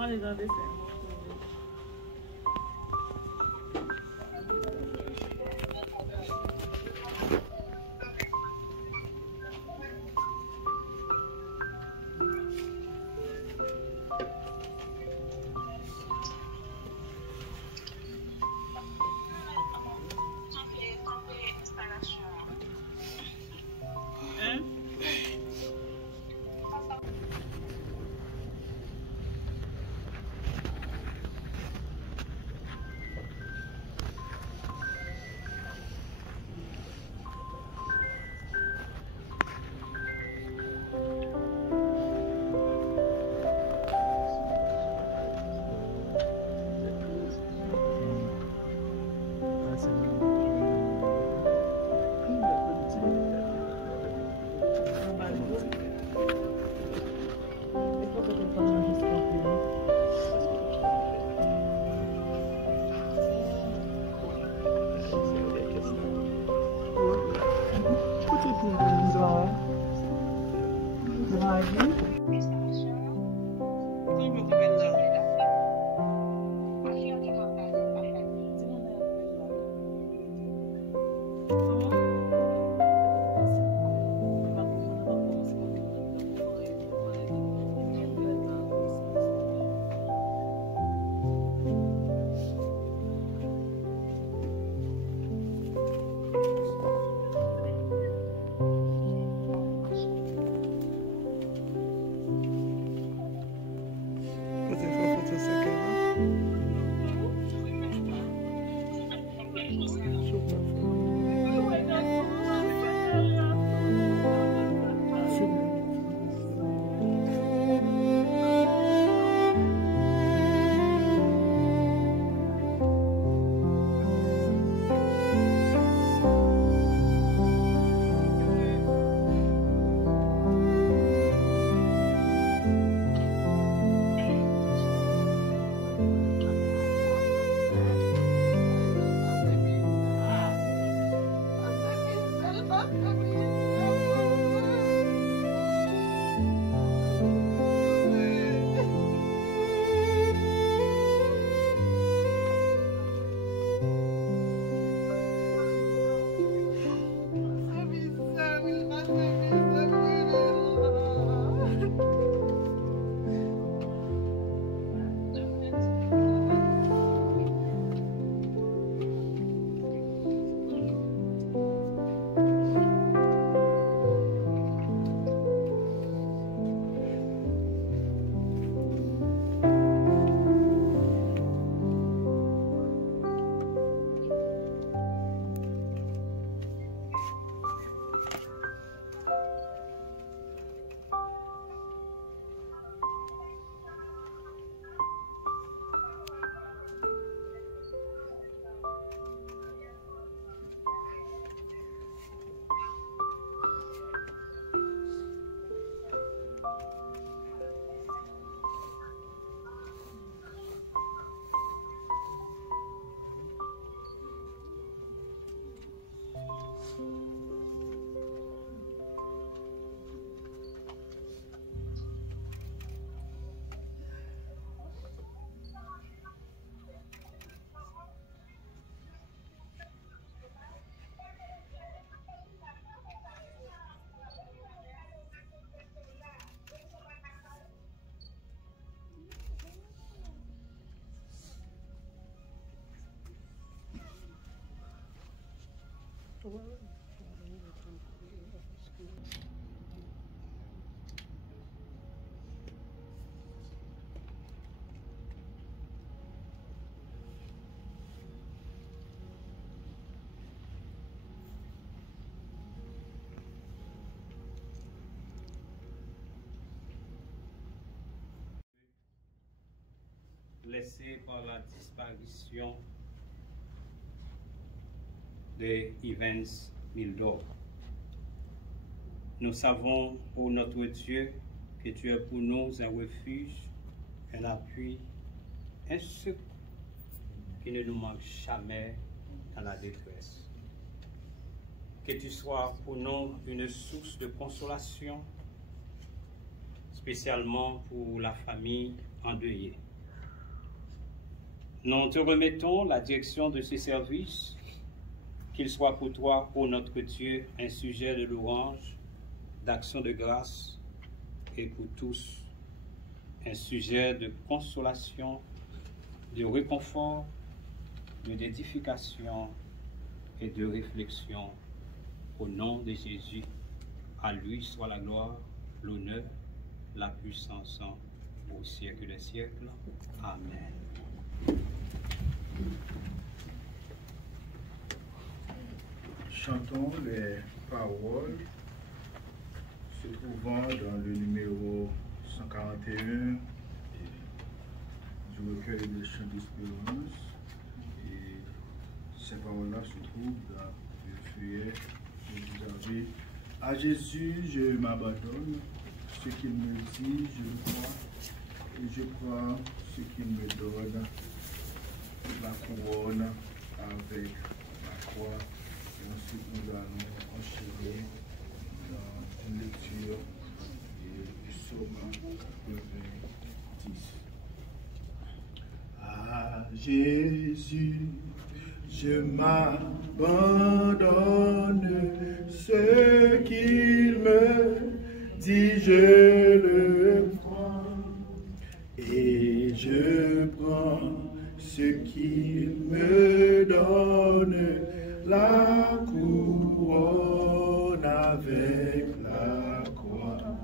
Olha, já desceu. Laissé par la disparition de Evans Mildor. Nous savons, ô notre Dieu, que tu es pour nous un refuge, un appui, un secours qui ne nous manque jamais dans la détresse. Que tu sois pour nous une source de consolation, spécialement pour la famille endeuillée. Nous te remettons la direction de ce service, qu'il soit pour toi, ô notre Dieu, un sujet de louange, d'action de grâce, et pour tous, un sujet de consolation, de réconfort, d'édification et de réflexion. Au nom de Jésus, à lui soit la gloire, l'honneur, la puissance au siècle des siècles. Amen. Chantons les paroles se trouvant dans le numéro 141 du recueil des chants d'espérance. Et ces paroles-là se trouvent dans le feuillet que vous avez. À Jésus, je m'abandonne. Ce qu'il me dit, je le crois. Et je crois ce qu'il me donne. La couronne avec la croix. Et ensuite, nous allons enchaîner dans une lecture du psaume 90. À Jésus, je m'abandonne. Ce qu'il me dit, je le crois. Et je prends ce qu'il me donne, la couronne avec la croix.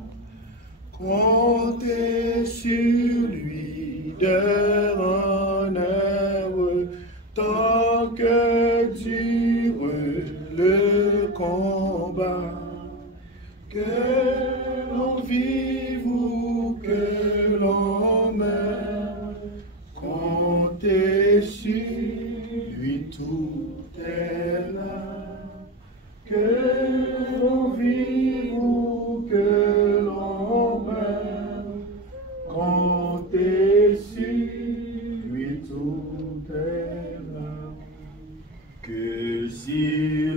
Comptez sur lui d'heure en heure, tant que dure le combat. Que l'on vive ou que l'on meure, comptez sur lui, tout est là. Que l'on vive ou que l'on meure, comptez sur lui, tout est là. Que si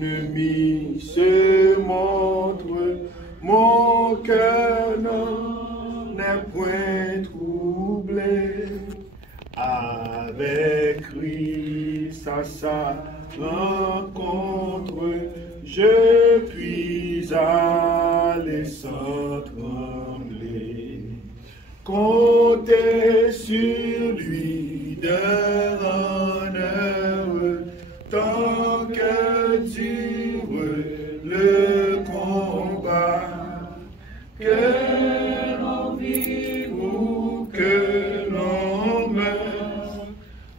l'ennemi se montre, mon cœur n'en est point troublé. Avec Christ à sa rencontre, je puis aller sans trembler. Comptez sur lui d'heure en heure, tant que dure le combat. Que l'on vive ou que l'on meure,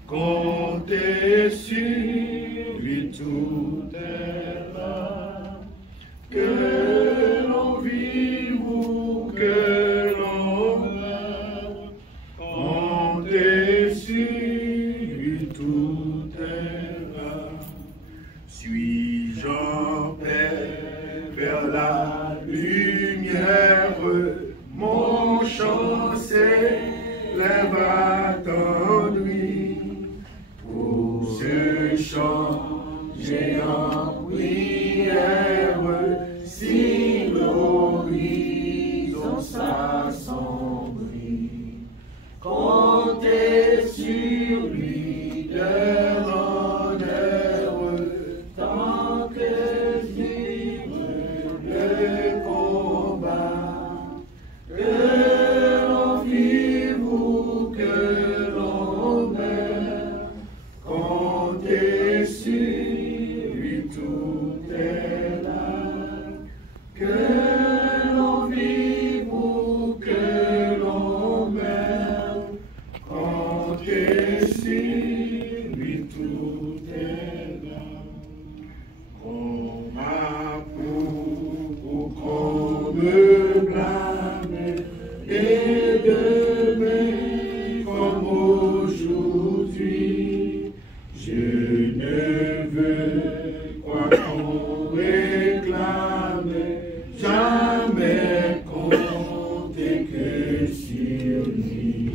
comptez sur lui, tout est là. Que l'on vive ou que l'on meure, comptez sur lui, tout est là. Suis-je en paix vers la lumière, mon chant s'élève attendri. Pour ce chant, j'ai en prière, si l'horizon s'assombrit. Comptez sur lui d'heure en heure, tant que dure le combat. Que l'on vive ou que l'on meure, comptez sur lui. me blâmer, et demain comme aujourd'hui, je ne veux quoi qu'on réclame, jamais compter que sur lui.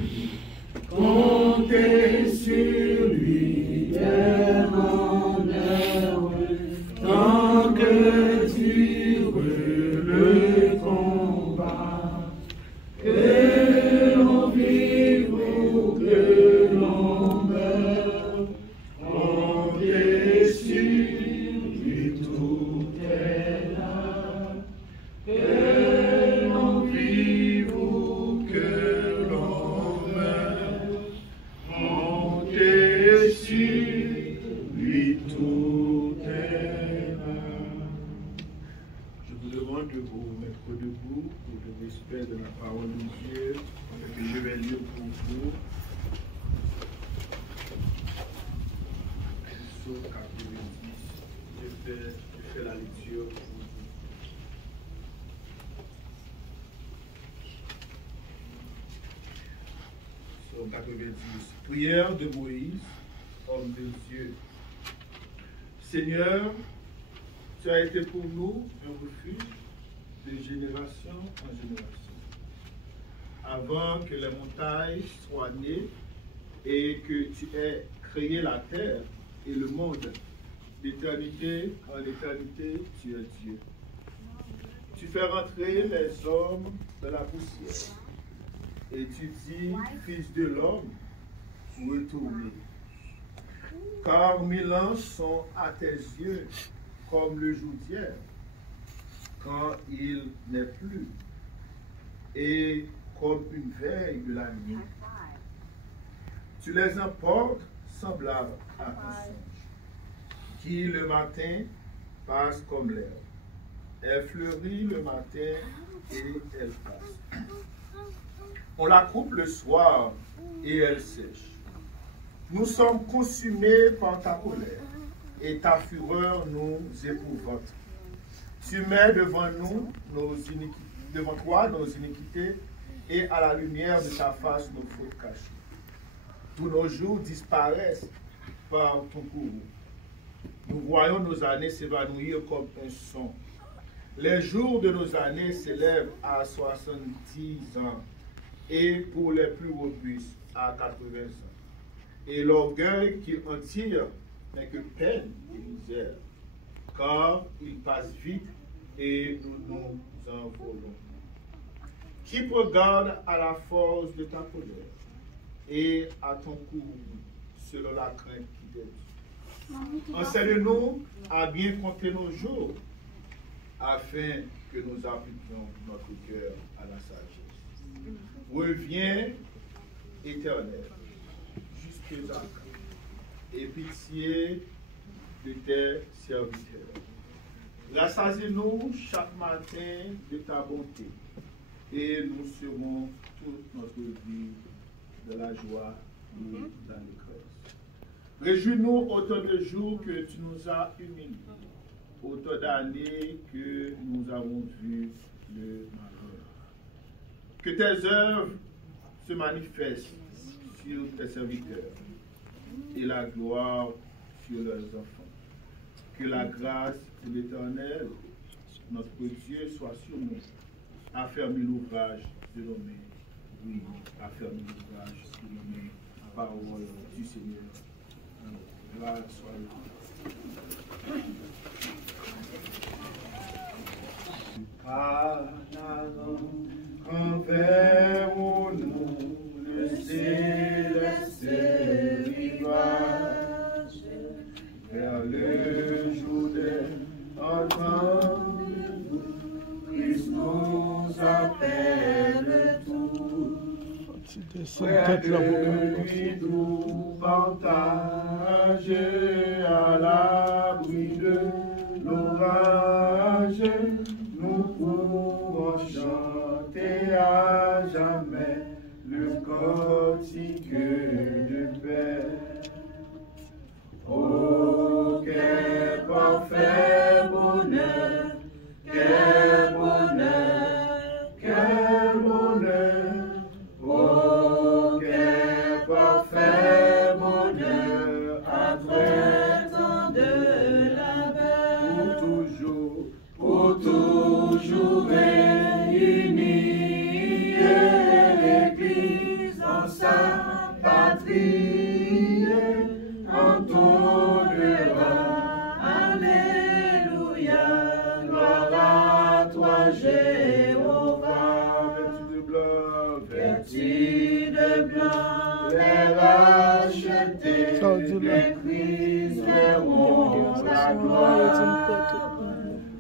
Comptez sur lui, Père mon heureux, tant que dure le combat, que l'on vive ou que l'on meure, comptez sur lui, tout est là, que l'on vive ou que l'on meure. Comptez sur lui, tout est là. Je vous demande de vous mettre debout pour le respect de la parole de Dieu que je vais lire pour vous. Psaume 90. Je fais la lecture pour vous. Psaume 90. Prière de Moïse, homme de Dieu. Seigneur, tu as été pour nous un refuge de génération en génération. Avant que les montagnes soient nées et que tu aies créé la terre et le monde, d'éternité en éternité, tu es Dieu. Tu fais rentrer les hommes dans la poussière. Et tu dis, fils de l'homme, retournez. Car 1000 ans sont à tes yeux comme le jour d'hier, quand il n'est plus, et comme une veille de la nuit. Tu les emportes semblables à un songe, qui le matin passe comme l'herbe. Elle fleurit le matin et elle passe. On la coupe le soir et elle sèche. Nous sommes consumés par ta colère et ta fureur nous épouvante. Tu mets devant nous nos iniquités, devant toi nos iniquités et à la lumière de ta face nos fautes cachées. Tous nos jours disparaissent par ton courroux. Nous voyons nos années s'évanouir comme un son. Les jours de nos années s'élèvent à 70 ans et pour les plus robustes à 80 ans. Et l'orgueil qu'il en tire n'est que peine et misère, car il passe vite et nous nous envolons. Qui peut garder à la force de ta colère et à ton courroux selon la crainte qui t'est. Enseigne-nous à bien compter nos jours, afin que nous appliquions notre cœur à la sagesse. Reviens, Éternel, jusque là, et pitié de tes serviteurs. Rassasie-nous chaque matin de ta bonté, et nous serons toute notre vie de la joie et dans l'allégresse. Réjouis-nous autant de jours que tu nous as humiliés, autant d'années que nous avons vu le malheur. Que tes œuvres se manifestent sur tes serviteurs et la gloire sur leurs enfants. Que la grâce de l'Éternel, notre Dieu, soit sur nous. Affermis l'ouvrage de nos mains. Oui, affermis l'ouvrage de nos mains. Parole du Seigneur. Gloire soit à Dieu. Envers-nous le céleste rivage, vers le jour des enfants, Christ nous appelle tous. Près de lui nous partager à l'abri de l'orage. Nous pourrons chanter à jamais le cantique de paix. Oh, quel parfait bonheur, quel bonheur toujours réunis, l'Église en sa patrie, entonnera, Alléluia, gloire à toi Jéhovah, vêtus de blanc, les rachetés, l'Église verront la gloire.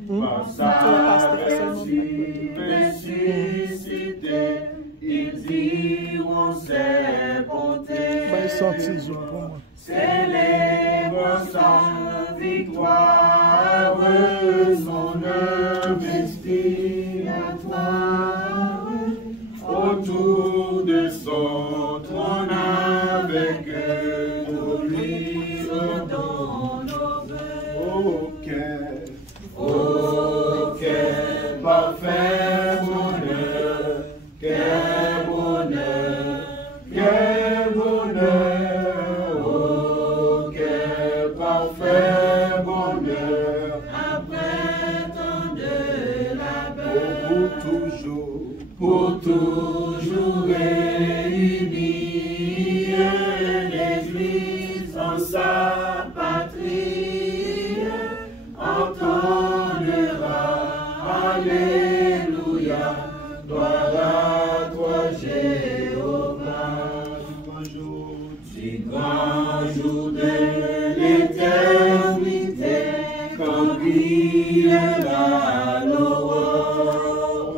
Par sa ressuscité, ils iront ses bontés. Célébrons sa victoire, son investigatoire, autour de son trône avec nous lui rendons nos vœux. Oh, quel parfait bonheur, quel bonheur, quel bonheur, oh, quel parfait bonheur, après tant de labeur, pour toujours réunis, l'Église en sa patrie, entonnera, Alléluia, gloire à toi Jéhovah. Du grand jour de l'éternité, quand brillera l'aurore,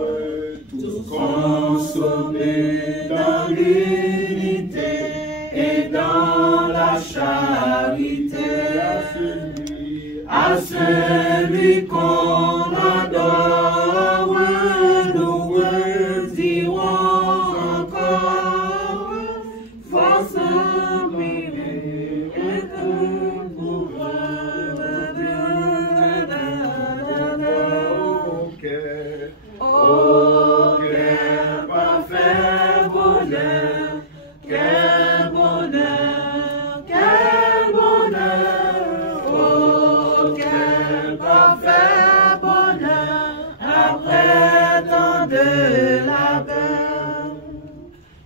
tous consommés dans l'unité et dans la charité, à celui qu'on adore, nous redirons encore, force briller et tout pouvoir. Oh, quel parfait bonheur, quel bonheur, quel bonheur, oh, quel parfait bonheur, après tant de labeur,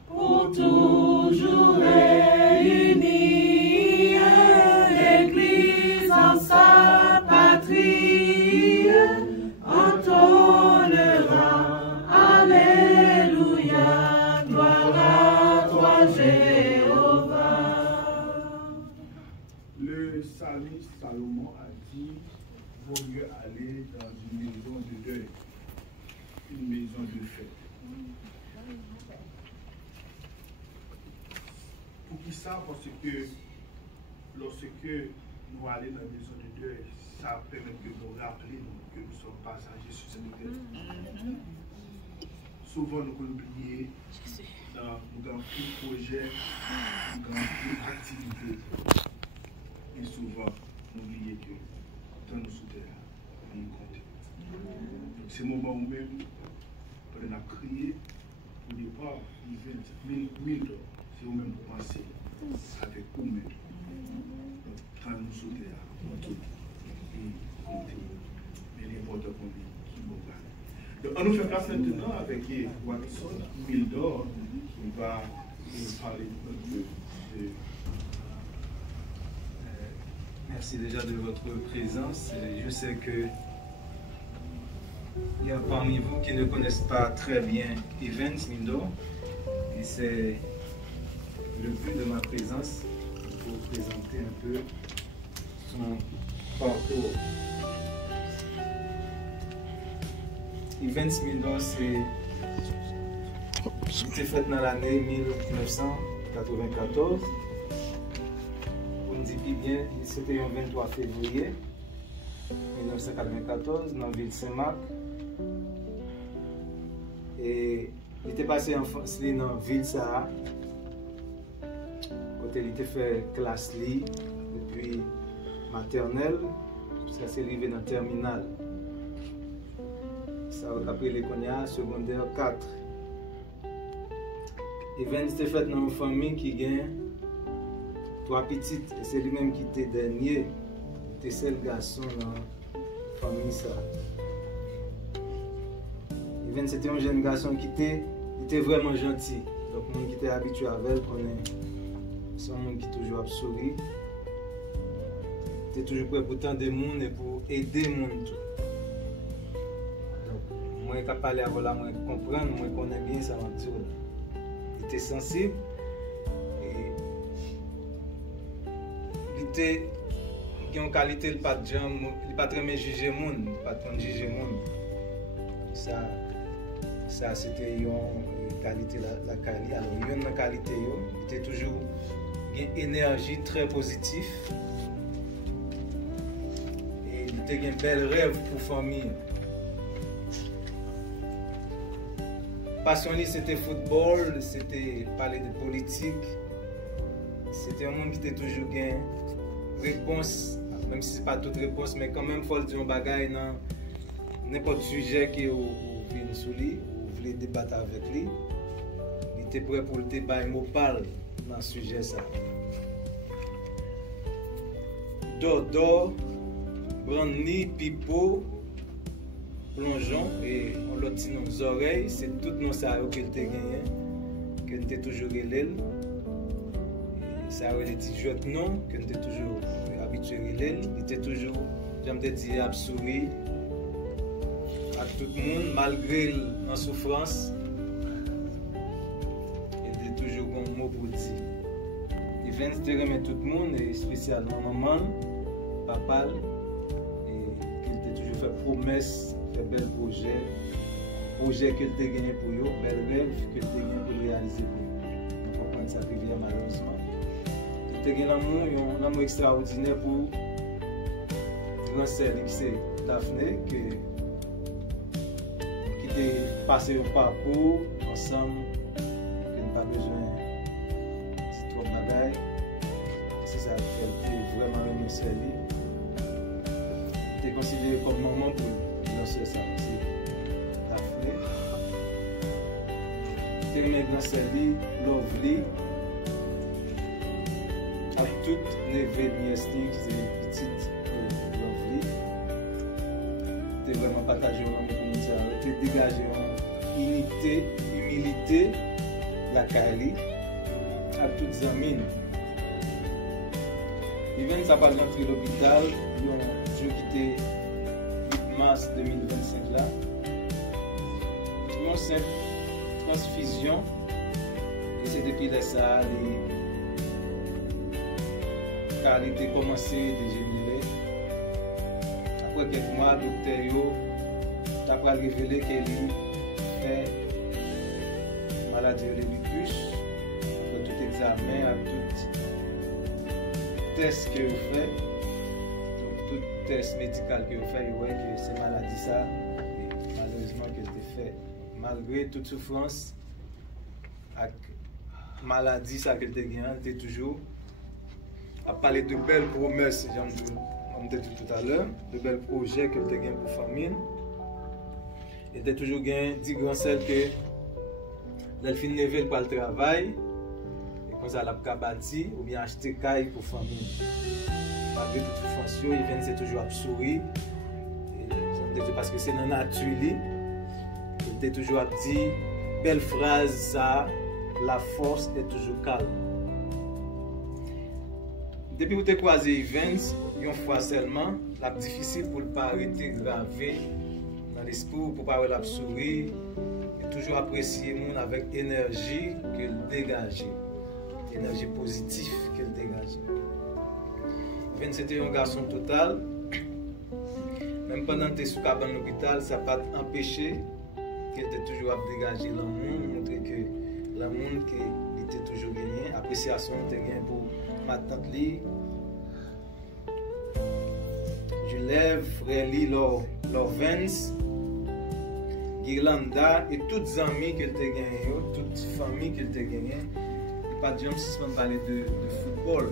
pour toujours réunis, l'Église en sa patrie, entonnera, Alléluia, gloire à toi Jéhovah. Le psalmiste Salomon a dit, vaut mieux aller dans une maison de deuil, une maison de fête. Pour qui ça? Parce que lorsque nous allons dans une maison de deuil, ça permet de nous rappeler que nous sommes passagers sur cette terre. Souvent, nous pouvons oublier dans tout projet, dans toute activité. Et souvent, nous oublions que dans nos sous-terres, nous comptons. Donc, ces moments où même, on a crié au départ, il y a 20 000 $. C'est au même pour penser avec vous-même. Donc, quand nous sous-terres, nous comptons. Mais l'important qu'on dit, qui nous va. Donc, on nous fait place maintenant avec Watson, 1 000 $. On va nous parler un peu de. Merci déjà de votre présence. Je sais que il y a parmi vous qui ne connaissent pas très bien Evans Mindo. Et c'est le but de ma présence pour vous présenter un peu son parcours. Evans Mindo, c'était fait dans l'année 1994. On dit bien, c'était le 23 février 1994 dans la ville de Saint-Marc. Et il était passé en France dans la ville de Sahara. Côté il était fait classe li depuis maternelle jusqu'à s'arriver dans le terminal. Ça va après les cognacs secondaire 4. Evans était fait dans une famille qui gagne 3 petites et c'est lui-même qui était dernier. Il était seul garçon dans la famille. Even c'était un jeune garçon qui était vraiment gentil. Donc, le monde qui était habitué avec elle, c'est un monde qui toujours a souri. Il était toujours prêt pour tant de monde et pour aider le monde. Donc, moi, je parle avec là, moi, je comprends, moi, je connais bien ça. Il était sensible et il était. Il a une qualité, il n'est pas très bien juger le monde, il n'est pas très juger le monde. Ça c'était une qualité, la qualité. Alors, il y a une qualité, il était toujours une énergie très positive. Et il était un bel rêve pour la famille. Passion, c'était football, c'était parler de politique. C'était un monde qui était toujours gain réponse, même si ce n'est pas toute réponse, mais quand même, il faut dire un bagage dans n'importe sujet que vous venez sous lui, vous voulez débattre avec lui. Il était prêt pour le débat, il parle dans ce sujet. Dodo, brandy, pipeau, plongeon et on l'a dit dans nos oreilles, c'est tout nos ça qu'il était gagné, qu'il était toujours l'île. Ça a été des jeux de nom, qu'il était toujours habitué à l'île, il était toujours, j'aime dire, à sourire à tout le monde, malgré la souffrance. Il était toujours un mot pour dire. Il vient de remettre tout le monde, et spécialement maman, papa, et qu'il était toujours fait promesse, fait bel projet qu'il était gagné pour eux, bel rêve qu'il était gagné pour réaliser pour eux. On comprend ça très bien malheureusement. Il était un amour extraordinaire pour grand sœur qui c'est Daphné, qui était passé au parcours ensemble, qui n'a pas besoin de trop de bagaille. C'est ça qui était vraiment aimé Célie. Il était considéré comme maman pour grand sœur ça aussi. Daphné. Il était aimé grand Célie, Lovely. À toutes les nièces qui étaient petites Lovely. C'était vraiment partagé dans le communauté, était dégagé en unité, humilité, la Kali, à toutes les amies. Il vient de s'appeler d'entrer à l'hôpital, je quitté 8 mars 2025 là. Une simple transfusion, et c'est depuis ça, car il était commencé à dégénérer. Après quelques mois, le docteur a révélé qu'il fait maladie de lupus. Après tout examen, à tout test que vous faites, tout test médical que vous faites, vous voyez que c'est maladie ça. Et malheureusement, qu'elle était fait malgré toute souffrance, avec maladie ça qu'elle était gagnée, elle était toujours à parler de belles promesses, comme je disais tout à l'heure, de belles projets qu'elle était gagnée pour la famille. Elle était toujours gagnée 10 grands sels que l'elfine level pour le travail, et quand elle a bâti ou bien acheter caille pour la famille. Malgré toute souffrance, il vient toujours à sourire, parce que c'est dans la nature. Il était toujours à dire belle phrase, ça, la force est toujours calme. Depuis que vous avez croisé Evans, une fois seulement, c'est difficile pour ne pas arrêter gravé dans l'esprit, pour ne pas avoir sourire, et toujours apprécier le monde avec énergie qu'il dégage, énergie positive qu'il dégage. Evans c'était un garçon total, même pendant que tu es sous cabane l'hôpital, ça n'a pas empêché qu'il était toujours à dégager l'amour, montrer que l'amour qu'il était toujours gagné, appréciation était gagné pour ma tante Li, je lève frère Li, leur Vance, Guirlanda et toutes les amis qu'elle t'a gagné, toutes les familles qu'elle t'a gagné. Pas de si on parler de football,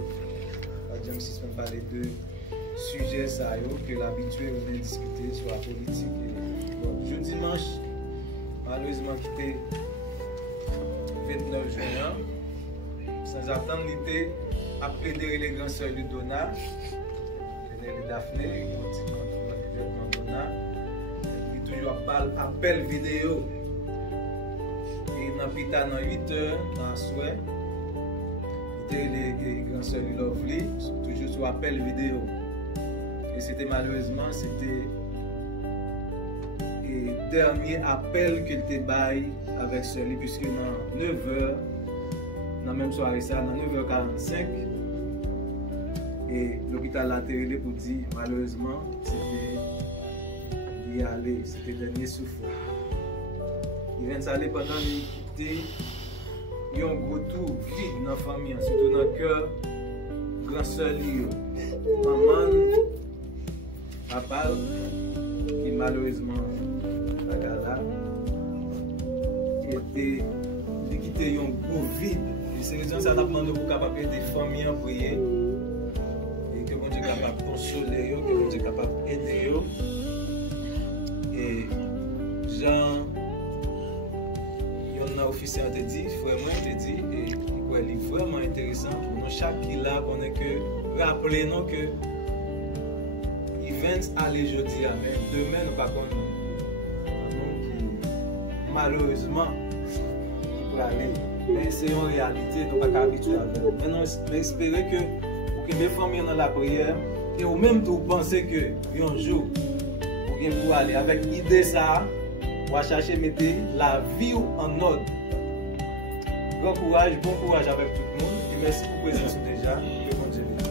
pas de si on parler de sujets ça que l'habitué on vient discuter sur la politique. Donc, jeudi dimanche, malheureusement qui était 29 juin, sans attendre l'été, après les grands sœurs de Donna, les Daphné, Donna, il toujours appel vidéo. Et dans pita dans 8 heures, dans la soirée, il était les grands sœurs Lovely, toujours sur appel vidéo. Et c'était malheureusement, c'était le dernier appel qu'il était bail avec Sœur Lee, puisque dans 9h, dans la même soirée, ça, dans 9h45, et l'hôpital a télé pour dire malheureusement, c'était d'y aller, c'était le dernier souffle. Il vient s'aller pendant l'équité, il y a un gros tour vide dans la famille, surtout dans le cœur, grand sœur Lee, maman, papa, qui malheureusement, là, était quitté un gros vide. Et c'est raison ça demande pour capable des familles à prier et que bon Dieu capable de consoler, que bon Dieu capable d'aider. Et Jean, il y a un officier qui dit, frère moi te dit, et quoi il est vraiment intéressant pour nous chaque qui là qu'on est que rappelez-nous que events aller jeudi à même demain nous pas connaître. Malheureusement, il peut aller. Mais c'est une réalité, nous ne sommes pas habitués avec. Maintenant, espérer que pour que mes familles dans la prière, et ou même tout penser que un jour, pour aller avec l'idée ça, on va chercher à mettre la vie en ordre. Bon courage avec tout le monde. Et merci pour la présence déjà. Que bon Dieu bénisse.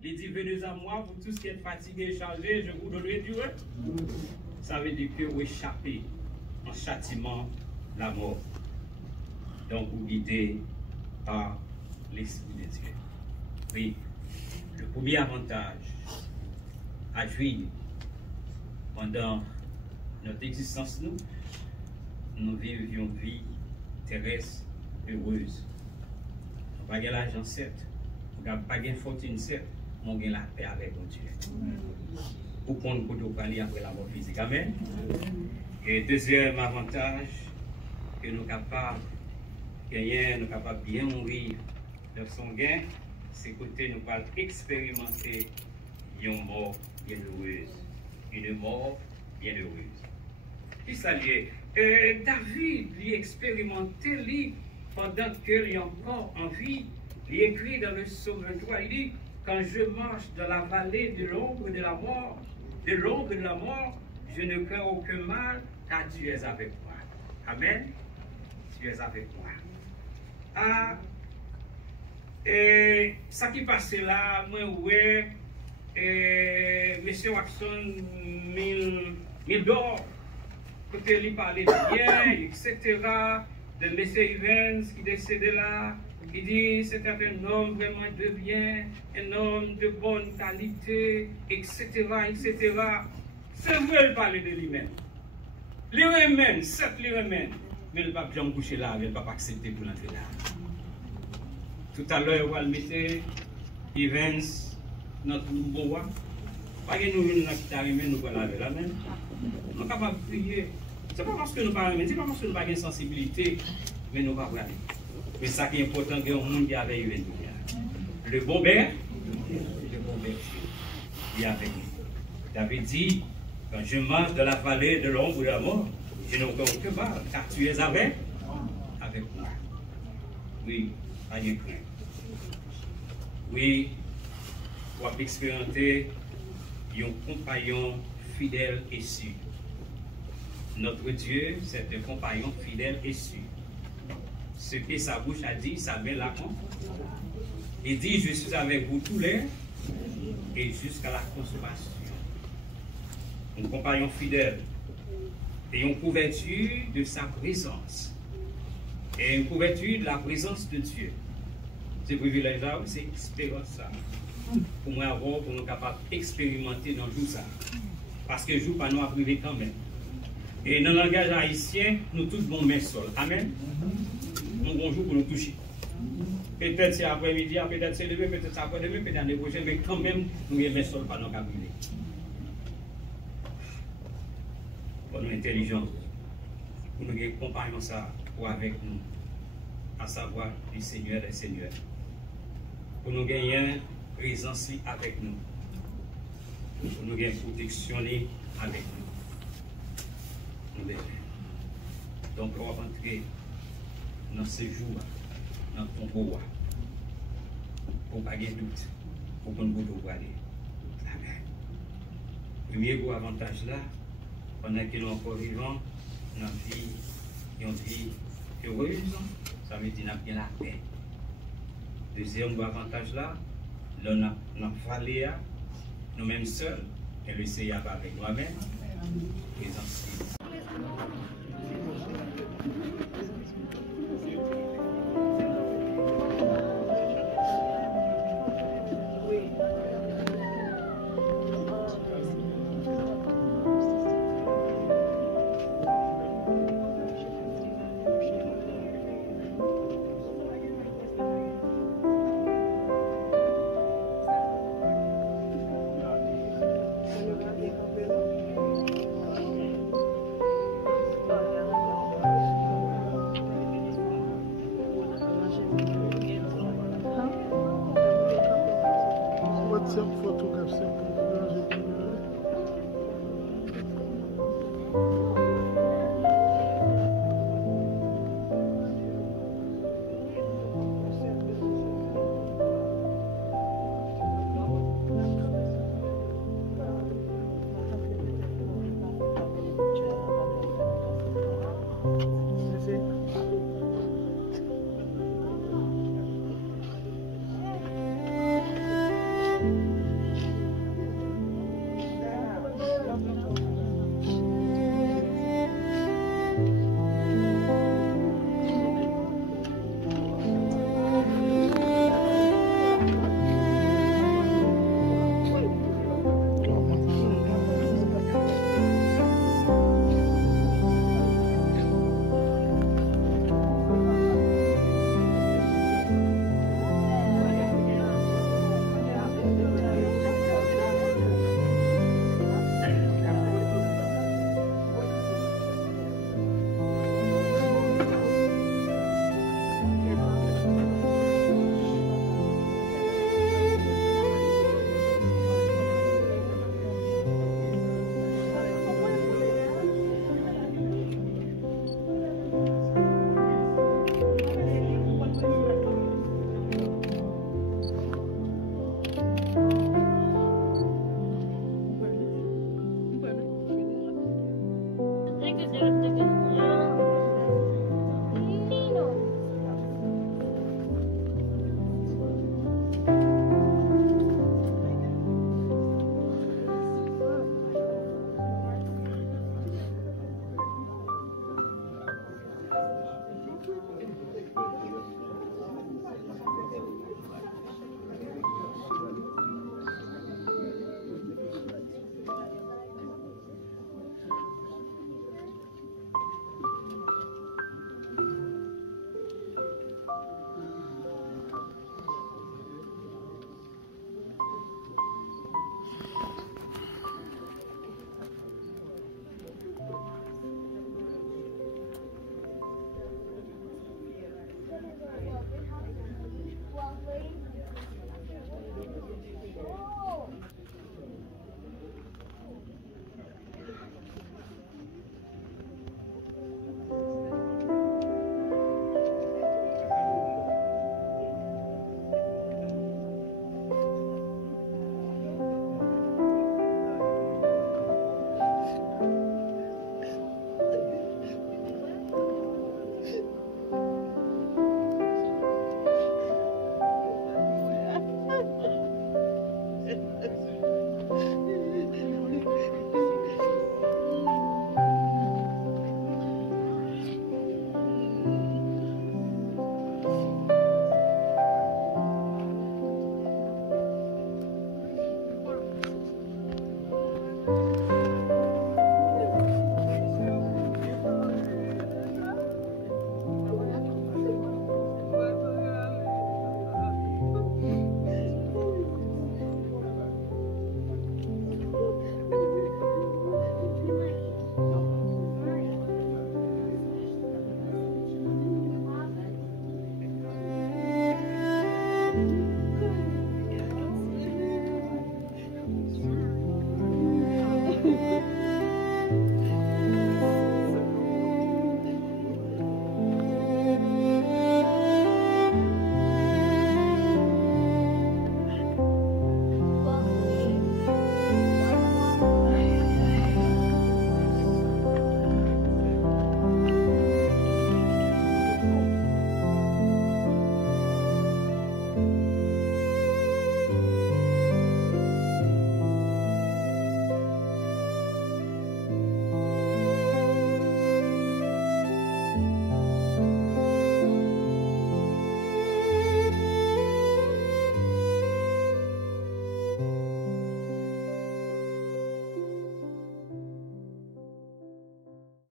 Il dit, venez à moi, vous tous qui êtes fatigués et chargés, je vous donnerai du repos. Ça veut dire que vous échappez en châtiment la mort. Donc vous guidez par l'Esprit de Dieu. Oui, le premier avantage à jouir pendant notre existence, nous vivions une vie terrestre heureuse. Nous n'avons pas l'argent, certes. Nous n'avons pas de fortune, certes. Nous avons la paix avec Dieu. Pour qu'on puisse parler après la mort physique. Amen. Et deuxième avantage, que nous sommes capables de bien mourir de son gain, c'est que nous allons expérimenter une mort bien heureuse. Une mort bien heureuse. Qui ça lié? David lui expérimenté pendant qu'il est encore en vie. Il écrit dans le psaume 23, il dit, quand je marche dans la vallée de l'ombre de la mort, je ne crains aucun mal, car tu es avec moi. Amen. Tu es avec moi. Ah, et ça qui passe là, moi, ouais, M. Watson, mille d'or, côté lui parler de bien, etc., de M. Evans qui décédait là, qui dit c'était un homme vraiment de bien, un homme de bonne qualité, etc., etc. C'est vrai, il parler de lui-même. Les remènes, certes les remènes, mais le pape Jean coucher là, il ne va pas accepter pour l'entrer là. Tout à l'heure, on va le mettre Evans, notre bois. Pas que nous nous pas laver la même. Nous sommes capables de prier. Ce n'est pas parce que nous parlons, c'est pas parce que nous n'avons pas de sensibilité, mais nous ne pouvons pas aller. Mais ça qui est important, c'est qu'il y a un monde qui est avec nous. Le bon père, il est avec nous. David dit, quand je marche dans la vallée de l'ombre de la mort, je n'ai aucun mal, car tu es avec moi. Oui, pas de crainte. Oui, on va expérimenter un compagnon fidèle et sûr. Notre Dieu, c'est un compagnon fidèle et sûr. Ce que sa bouche a dit, sa main l'a Il dit, je suis avec vous tous les et jusqu'à la consommation. Un compagnon fidèle et une couverture de sa présence. Et une couverture de la présence de Dieu. Ce privilège-là, c'est expérience ça. Pour moi, avoir, pour nous capables d'expérimenter dans le jour ça. Parce que le jour pas nous a privé quand même. Et dans le langage haïtien, nous tous bon main sol. Amen. Nous bonjour pour nous toucher. Peut-être c'est après-midi, peut-être c'est demain, peut-être c'est après-demain, peut-être l'année prochaine, mais quand même, nous avons main sol pas nous brûler. Pour nous intelligence, pour nous gagner compagnon ça pour avec nous, à savoir le Seigneur et Seigneur. Pour nous gagner présence avec nous. Pour nous gagner protection avec nous. Nous donc on va rentrer dans ce jour, dans ton bois. Pour ne pas avoir de doute, pour qu'on ne puisse pas aller. Amen. Le premier avantage là, pendant que nous sommes encore vivants, nous avons une vie heureuse, ça veut dire que nous avons bien la paix. Deuxième avantage là, nous avons fallu nous-mêmes seuls, et le Seigneur avec nous-mêmes. Présence. WhatsApp photograph sempre.